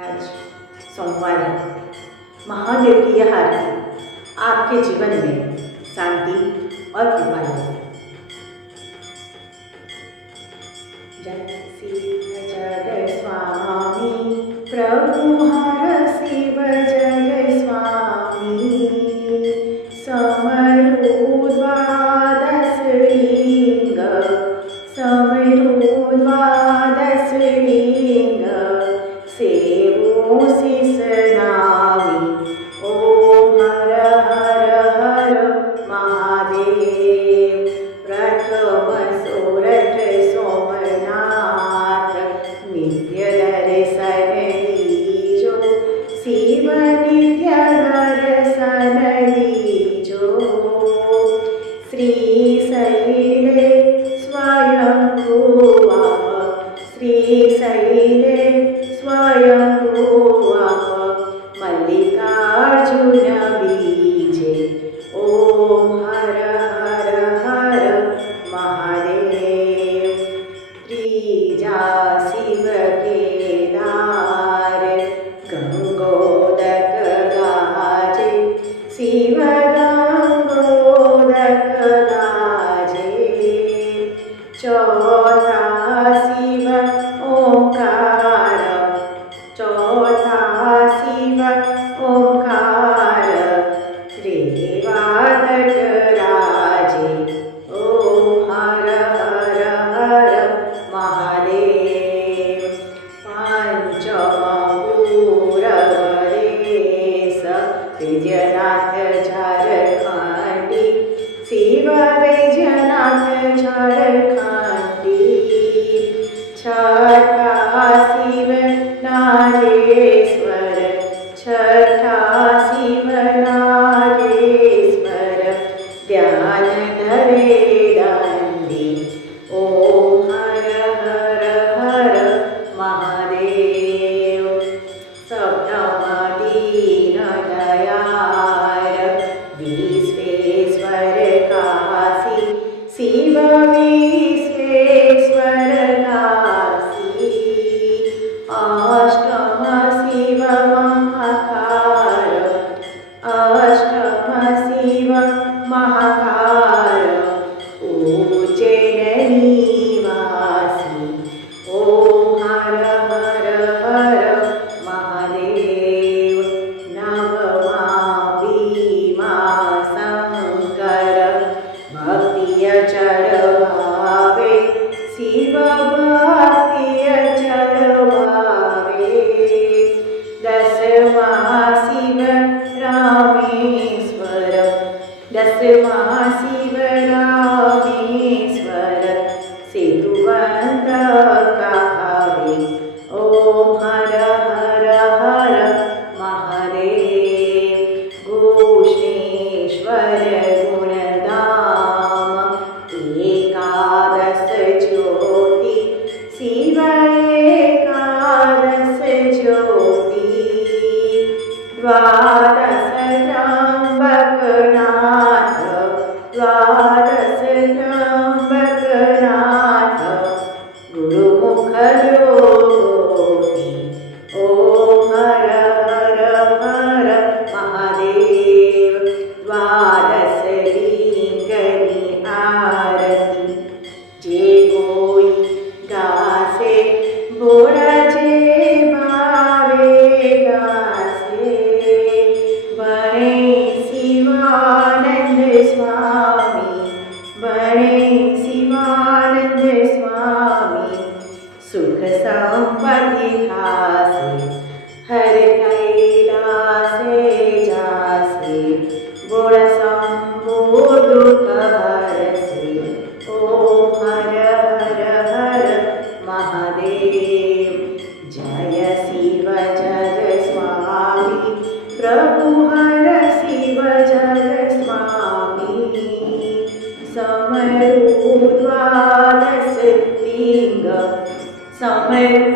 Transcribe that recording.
आज सोमवार है। महादेव की यह आरती आपके जीवन में शांति और कृपा लाए। जय शिव जय स्वामी प्रभु हर शिव जय स्वामी समरू द्वादश लिंग समरू द्वादश लिंग सेवो शिष नावी ओम हर हर हर महादेव प्रथम सोरठ सोमनाथ नित्य दर्शन दीजो शिव नित्य दर्शन दीजो श्री शैले स्वयंभुवा श्री शैले स्वयंभुवा मल्लिकार्जुन बीजे ओम हर हर हर महादेव त्रिजा शिव केदार गंगोदक गाजे शिव गंगोदक गाजे चौथा शिव ओंकार चौथा शिव ओंकार त्रिवादक राजे ओम हर हर हर महादेव पंचम पूरवरेश वैजनाथ झारखंडी शिव वैजनाथ झारखंडी छठा शिव नागेश्वर छठा शिव नागेश्वर ध्यान धरे दंडी ओम हर हर हर महादेव सप्तम दीन दयाल विश्वेश्वर काशी शिव विश्वेश्वर काशी अष्टम शिव महाकार अष्टम शिव महाकार उज्जैन निवासी ओम हर हर हर महादेव नवमा भीमा शंकर भक्तिय चढ़ावे शिव भक्तिय चढ़ावे दसमा शिव रामेश्वर दसमा शिव रामेश्वर सेतुवंत कहावे ओम हर हर हर महादेव घोषेश्वर गुणधाम एकादश ज्योति शिव एकादश ज्योति द्वादश त्र्यंबकनाथ द्वादश त्र्यंबकनाथ गुरुमुख योगी ओम हर हर हर महादेव द्वादश लिंगनी आरती जे कोई गासे बोरा जे भावे गासे बने शिवानंद स्वामी बने शिवानंद स्वामी सुख संपत्ति खासे हर कैलासे जासे गुण शंभु दुख हरसे ओम हर हर हर महादेव जय शिव जय स्वामी प्रभु हर शिव जय स्वामी समरू द्वादश लिंग समरू